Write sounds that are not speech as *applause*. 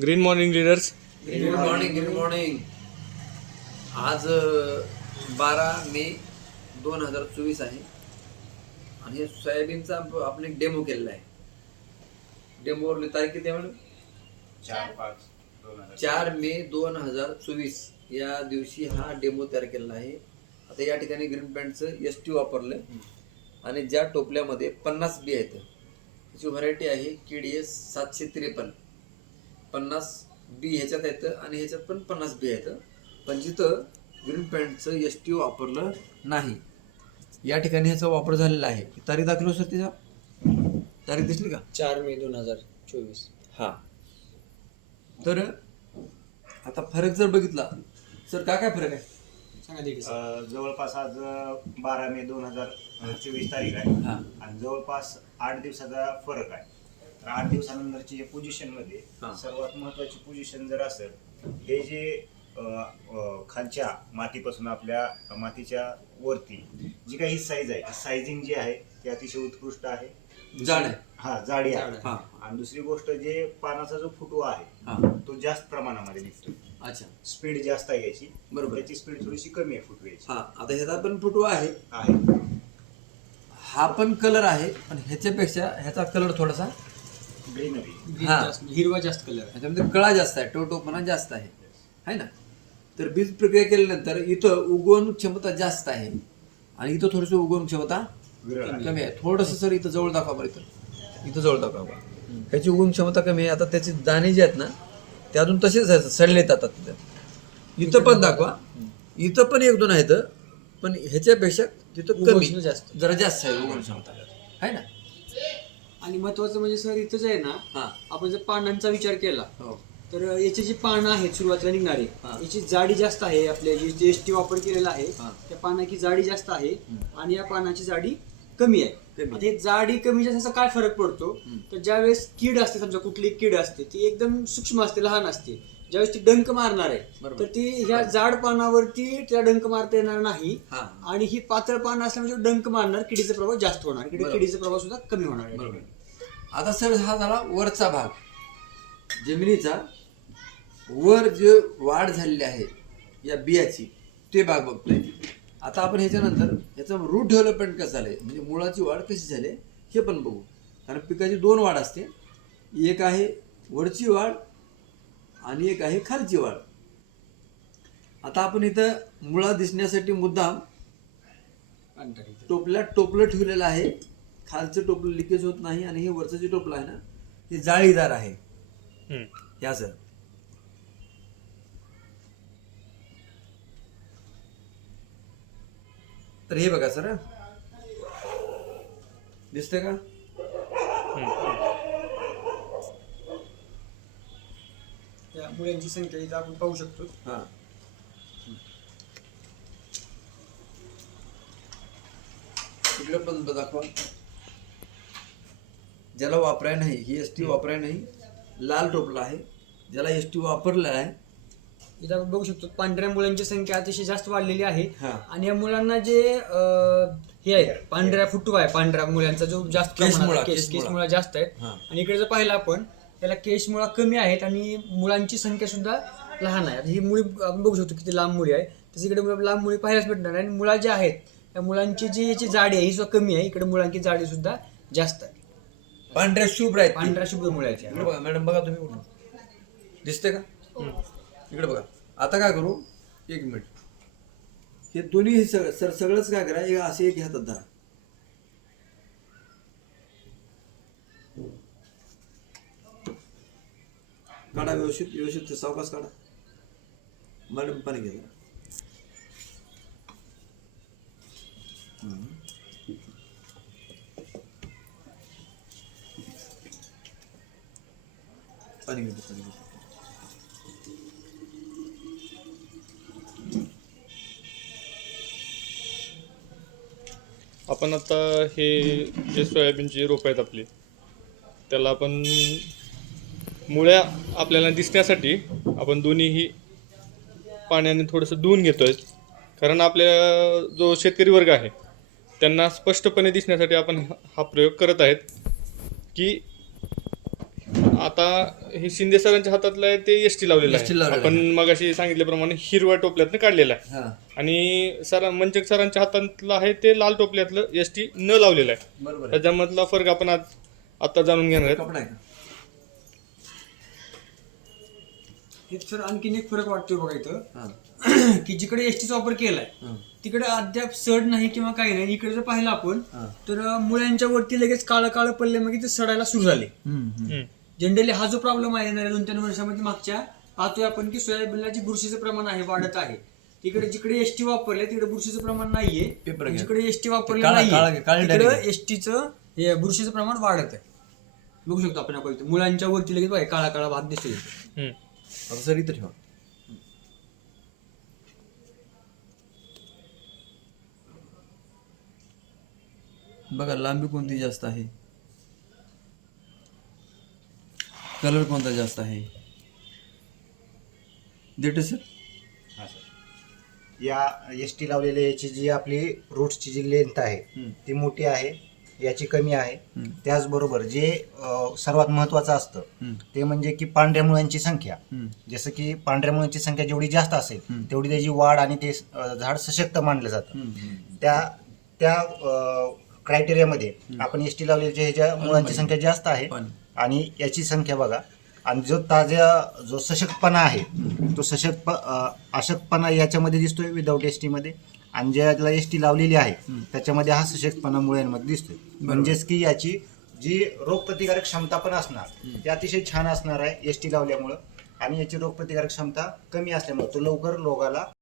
Green morning leaders good morning good morning आज बारा मे दोन हजार चोवीस आहे. आणि हे सोयाबीनचा आप- आपण एक डेमो केलेला आहे. डेमोवर तारीख किती आहे मॅडम? चार पाच दोन हजार चार मे दोन हजार चोवीस. या दिवशी हा डेमो तयार केलेला आहे. आता या ठिकाणी ग्रीन पॅन्टचं एस टी वापरलं आणि ज्या टोपल्यामध्ये पन्नास बी आहेत. त्याची व्हरायटी आहे के डी एस सातशे त्रेपन्न. पन्नास बी ह्याच्यात येतं आणि ह्याच्यात पण पन्नास बी आहेत. पण जिथं ग्रीन पॅन्टचं एस टी वापरलं नाही. या ठिकाणी ह्याचा वापर झालेला आहे. तारीख दाखलो सर तिचा? तारीख दिसली का? चार मे दोन हजार चोवीस. हा. तर आता फरक जर बघितला सर काय काय फरक आहे? सांगा दीदी अं, जवळपास आज बारा मे दोन हजार चोवीस तारीख आहे. हा. आणि जवळपास आठ दिवसाचा फरक आहे. तर आठ दिवसानंतरची पोझिशनमध्ये. सर्वात महत्वाची पोझिशन जर असेल हे जे खालच्या मातीपासून आपल्या मातीच्या वरती जी काही साईज आहे सायझिंग जी आहे ती अतिशय उत्कृष्ट आहे. जाड हा जाडी आहे. हा. आणि दुसरी गोष्ट जे पानाचा जो फुटवा आहे तो जास्त प्रमाणामध्ये निघतो अच्छा. स्पीड जास्त आहे याची. बरोबर. त्याची स्पीड थोडीशी कमी आहे फुटव्याची. हा आता ह्याचा पण फुटवा आहे. आहे. हा पण कलर आहे पण ह्याच्यापेक्षा ह्याचा कलर थोडासा ग्रीनरी. हा. जास्त हिरवा जास्त कलर आहे. ह्याच्यामध्ये कळा जास्त आहे टोटोपणा जास्त आहे. है ना? तर बीज प्रक्रिया केल्यानंतर इथं उगवण क्षमता जास्त आहे. आणि इथं थोडंसं उगवण क्षमता विरळ आहे. कमी आहे. थोडंसं सर इथं जवळ दाखवा बरं इथं. इथं जवळ दाखवा ह्याची उगवण क्षमता कमी आहे. आता त्याचे दाणे जे आहेत ना ते अजून तसेच आहेत. सडले जातात तिथं. इथं पण दाखवा. इथं पण एक दोन आहेत पण ह्याच्यापेक्षा तिथं उगवण कमी. जास्त. जरा जास्त आहे उगवण क्षमता. आहे ना? आणि महत्वाचं म्हणजे सर इथंच आहे ना आपण जर पानांचा विचार केला हो. तर याची जी पानं आहेत सुरुवातीला निघणारे. याची जाडी जास्त आहे आपल्या जी जी एस टी वापर केलेला आहे. त्या पानाची जाडी जास्त आहे आणि या पानाची जाडी कमी आहे. हे जाडी कमी जास्त असा काय फरक पडतो? तर ज्यावेळेस कीड असते समजा कुठली कीड असते ती एकदम सूक्ष्म असते लहान असते. ज्यावेळेस ती डंक मारणार आहे. तर ती ह्या जाड पानावरती त्या डंक मारता येणार नाही आणि ही पातळ पान असल्यामुळे डंक मारणार किडीचा प्रभाव जास्त होणार. किडीचा प्रभाव सुद्धा कमी होणार आहे. आता सर हा झाला वरचा भाग. जमिनीचा वर जे वाढ झालेली आहे या बियाची ते भाग बघतोय. आता आपण ह्याच्यानंतर याचं रूट डेव्हलपमेंट कसं झालंय? म्हणजे मुळाची वाढ कशी झाली हे पण बघू. कारण पिकाची दोन वाढ असते. एक आहे वरची वाढ आणि एक आहे खालची वाढ. आता आपण इथं मुळा दिसण्यासाठी मुद्दाम. टोपल्यात टोपलं ठेवलेलं आहे. खालचं टोपलं लिकेज होत नाही आणि हे वरचं जे टोपलं आहे ना हे जाळीदार आहे. हे असं तर हे बघा सर दिसतंय का? या मुलांची संख्या इथं आपण पाहू शकतो. हा. इकडं पण दाखवा ज्याला वापराय नाही ही एस टी वापराय नाही लाल टोपला आहे ज्याला एस टी वापरला आहे. इथं आपण बघू शकतो पांढऱ्या मुलांची संख्या अतिशय जास्त वाढलेली आहे. हा. आणि या मुलांना जे अं, हे आहे पांढऱ्या फुटवा आहे पांढऱ्या मुलांचा जो जास्त केसमुळा, प्रमाणात आहे, केस केसमुळा. केसमुळा जास्त आहेत हा. आणि इकडे जर पाहिलं आपण त्याला केसमुळा कमी आहेत आणि मुलांची संख्या सुद्धा लहान आहे. आता ही मुळी आपण बघू शकतो किती लांब मुली आहे. तसं इकडे मुलं- लांब मुली पाहायलाच भेटणार. आणि मुला ज्या आहेत त्या मुलांची जी याची जाडी आहे ही सुद्धा कमी आहे. इकडे मुलांची जाडी सुद्धा जास्त आहे. पांढऱ्या शुभ्र आहेत. पांढऱ्या शुभ्र मुलाची इकडे बघा मॅडम बघा तुम्ही कुठून. दिसते का? इकडे बघा. आता काय करू? एक मिनिट. हे दोन्ही हे सगळं सर सगळंच काय करा हे असे एक हातात धरा. काढा व्यवस्थित व्यवस्थित ते सावकाश काढा. मॅडम पाणी घ्या पाणी घेतो पाणी घेतो. आपण आता हे जे सोयाबीनची रोप आहेत आपली त्याला आपण मुळ्या आपल्याला दिसण्यासाठी आपण दोन्हीही पाण्याने थोडंसं धुवून घेतोय. कारण आपल्या जो शेतकरी वर्ग आहे त्यांना स्पष्टपणे दिसण्यासाठी आपण हा प्रयोग करत आहेत की आता हे शिंदे सरांच्या हातातलं आहे ते एस टी लावलेलं ST आहे लावलेलं आपण मगाशी सांगितल्याप्रमाणे हिरव्या टोपल्यातनं काढलेलं आहे. हा. आणि सर मंचक सरांच्या हातातलं आहे ते लाल टोपल्यातलं एस टी न लावलेलं आहे. बरोबर आहे. त्याच्यामधला फरक आपण आज आता जाणून घेणार आहेत. कपडा आहे का? हे सर आणखीन एक फरक वाटतोय बघा इथं. हा. *clears throat* की जिकडे एस टीचा वापर केलाय हा. तिकडे अद्याप सड नाही किंवा काही नाही. इकडे जर पाहिलं आपण हा. तर मुळ्यांच्या वरती लगेच काळं काळं पडले मग ते सडायला सुरू झाले. हम्म, हम्म. हम्म. जनरली हा जो प्रॉब्लेम आहे येणाऱ्या दोन तीन वर्षामध्ये मागच्या पाहतोय आपण की सोयाबीनला जी बुरशीचं प्रमाण आहे वाढत आहे. तिकडे जिकडे एसटी वापरले तिकडे बुरशीचं प्रमाण नाहीये. जिकडे एसटी वापरले नाहीये तिकडे. एसटीचं हे बुरशीचं प्रमाण वाढत आहे. बघू शकतो आपण आपण इथे. मुलांच्या वरती लगेच बघा काळा काळा भाग दिसतो सर इथं ठेवा. बघा लांबी कोणती जास्त आहे? कलर कोणता जास्त आहे देते सर हा, सर. या एस टी लावलेल्या याची जी आपली रूट्सची जी लेंथ आहे हम्म. ती मोठी आहे याची कमी आहे हम्म. त्याचबरोबर जे अ, सर्वात महत्त्वाचं असतं हम्म. ते म्हणजे की पांढऱ्या मुळांची संख्या हम्म. जसं की पांढऱ्या मुळांची संख्या जेवढी जास्त असेल. तेवढी त्याची वाढ आणि ते अ, झाड सशक्त मानलं जातं हम्म. त्या त्या क्रायटेरियामध्ये आपण एस टी लावलेल्या ह्याच्या मुळांची संख्या जास्त आहे पण आणि याची संख्या बघा. आणि जो ताज्या जो सशक्तपणा आहे तो सशक्त अशक्तपणा याच्यामध्ये दिसतोय विदाऊट एस टीमध्ये आणि ज्याला एस टी लावलेली आहे त्याच्यामध्ये हा सशक्तपणा मुळ्यांमध्ये दिसतोय. म्हणजेच की याची जी रोगप्रतिकारक क्षमता पण असणार ती अतिशय छान असणार आहे एस टी लावल्यामुळं. आणि याची रोगप्रतिकारक क्षमता कमी असल्यामुळे तो लवकर रोगाला